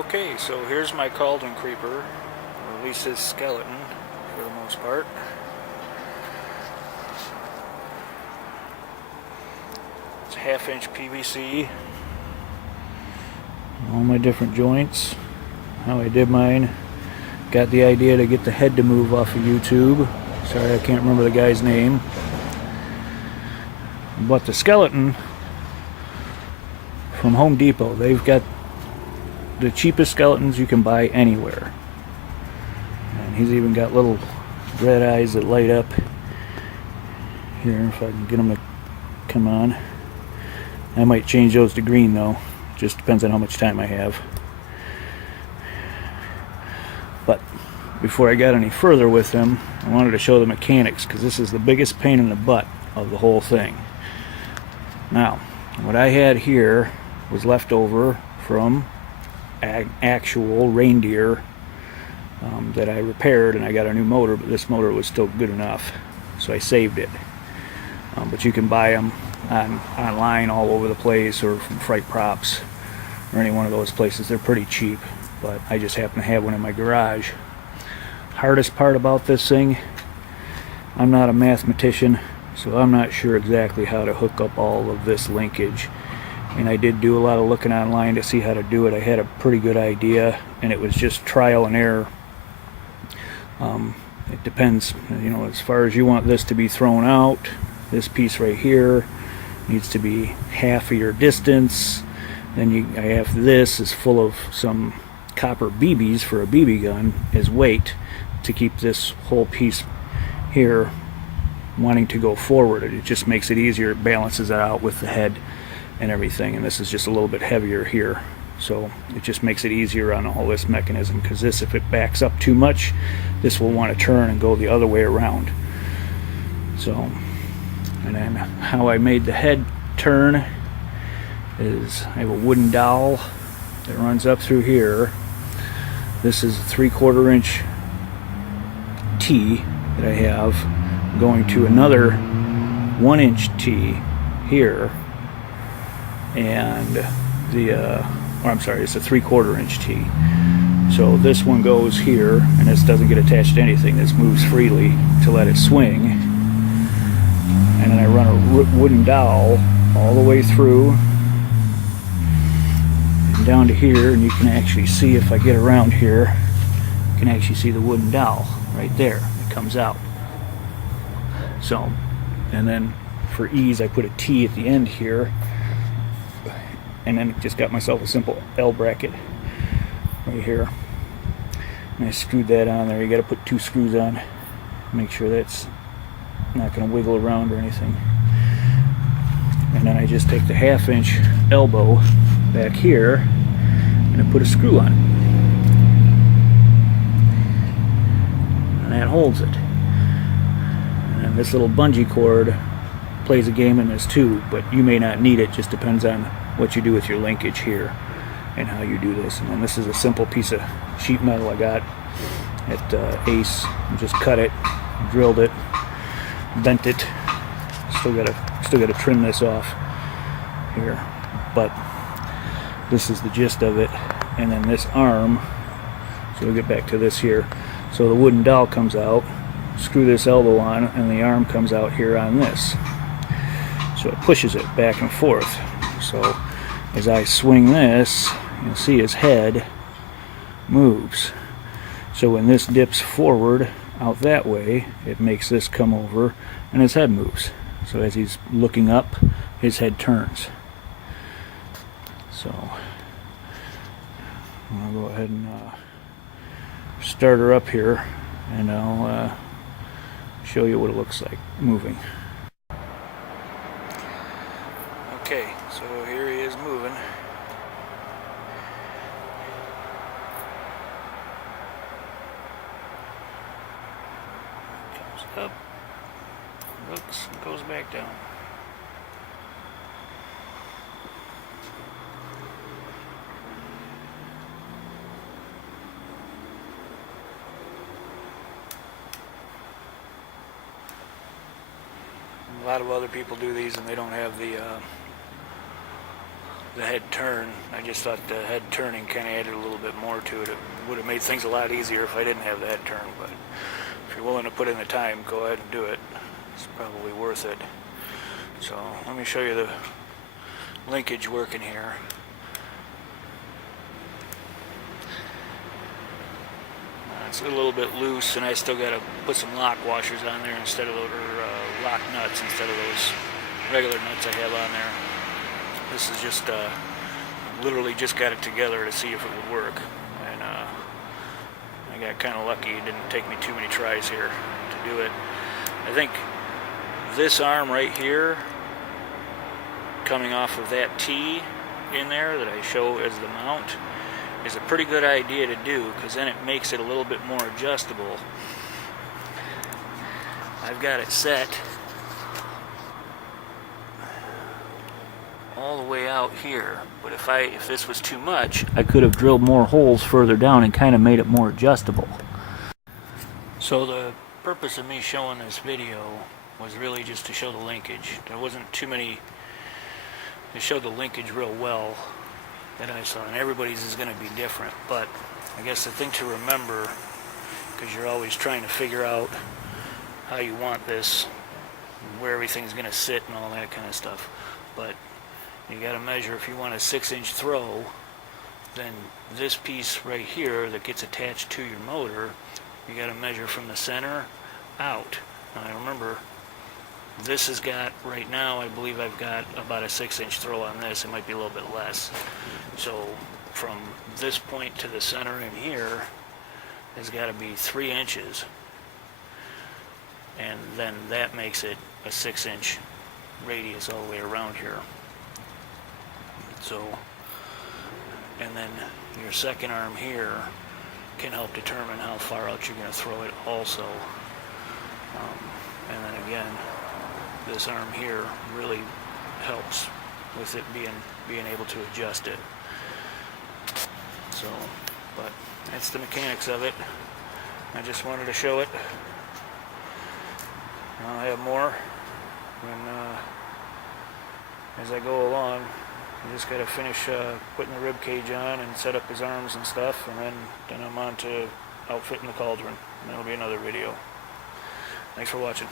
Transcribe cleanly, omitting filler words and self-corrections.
Okay, so here's my Cauldron Creeper, or at least his skeleton for the most part. It's 1/2-inch PVC. All my different joints. How I did mine. Got the idea to get the head to move off of YouTube. Sorry, I can't remember the guy's name. But the skeleton from Home Depot, they've got the cheapest skeletons you can buy anywhere. And he's even got little red eyes that light up. Here, if I can get them to come on. I might change those to green though. Just depends on how much time I have. But before I got any further with them, I wanted to show the mechanics, because this is the biggest pain in the butt of the whole thing. Now, what I had here was left over from actual reindeer that I repaired, and I got a new motor, but this motor was still good enough, so I saved it. But you can buy them online all over the place, or from Fright Props or any one of those places. They're pretty cheap, but I just happen to have one in my garage. Hardest part about this thing, I'm not a mathematician, so I'm not sure exactly how to hook up all of this linkage, and I did do a lot of looking online to see how to do it. I had a pretty good idea, and it was just trial and error. It depends, you know, as far as you want this to be thrown out. This piece right here needs to be half of your distance. Then I have this is full of some copper BBs for a BB gun as weight to keep this whole piece here wanting to go forward. It just makes it easier. It balances it out with the head and everything. And this is just a little bit heavier here, so it just makes it easier on all this mechanism, because this, if it backs up too much, this will want to turn and go the other way around. So, and then how I made the head turn is I have a wooden dowel that runs up through here. This is a 3/4 inch T that I have going to another 1-inch T here, and I'm sorry, it's a 3/4 inch T. So this one goes here, and this doesn't get attached to anything. This moves freely to let it swing. And then I run a wooden dowel all the way through and down to here, and you can actually see, if I get around here, you can actually see the wooden dowel right there. It comes out. So, and then for ease, I put a T at the end here, and then just got myself a simple L bracket right here, and I screwed that on there. You got to put 2 screws on, make sure that's not going to wiggle around or anything. And then I just take the 1/2-inch elbow back here and I put a screw on, and that holds it. And this little bungee cord plays a game in this too, but you may not need it. Just depends on what you do with your linkage here and how you do this. And then this is a simple piece of sheet metal I got at Ace. Just cut it, drilled it, bent it. Still gotta trim this off here, but this is the gist of it. And then this arm, so we'll get back to this here. So the wooden dowel comes out, screw this elbow on, and the arm comes out here on this. So it pushes it back and forth. So as I swing this, you'll see his head moves. So when this dips forward out that way, it makes this come over and his head moves. So as he's looking up, his head turns. So I'll go ahead and start her up here, and I'll show you what it looks like moving. Okay, so here he is moving. Comes up, looks, and goes back down. A lot of other people do these, and they don't have the the head turn. I just thought the head turning kind of added a little bit more to it. It would have made things a lot easier if I didn't have the head turn, but if you're willing to put in the time, go ahead and do it. It's probably worth it. So let me show you the linkage working here. It's a little bit loose, and I still got to put some lock washers on there instead of those, or lock nuts instead of those regular nuts I have on there. This is just literally just got it together to see if it would work, and I got kind of lucky. It didn't take me too many tries here to do it. I think this arm right here, coming off of that T in there that I show as the mount, is a pretty good idea to do, because then it makes it a little bit more adjustable. I've got it set all the way out here, but if this was too much, I could have drilled more holes further down and kind of made it more adjustable. So the purpose of me showing this video was really just to show the linkage. There wasn't too many. It showed the linkage real well that I saw, and everybody's is going to be different, but I guess the thing to remember, because you're always trying to figure out how you want this, where everything's going to sit and all that kind of stuff, but you got to measure. If you want a 6-inch throw, then this piece right here that gets attached to your motor, you got to measure from the center out. Now remember, this has got, right now, I believe I've got about a 6-inch throw on this. It might be a little bit less. So from this point to the center in here has got to be 3 inches. And then that makes it a 6-inch radius all the way around here. So, and then your second arm here can help determine how far out you're going to throw it also. And then again, this arm here really helps with it being able to adjust it. So, but that's the mechanics of it. I just wanted to show it. I'll have more when, as I go along. I just got to finish putting the rib cage on and set up his arms and stuff, and then I'm on to outfitting the cauldron. And that'll be another video. Thanks for watching.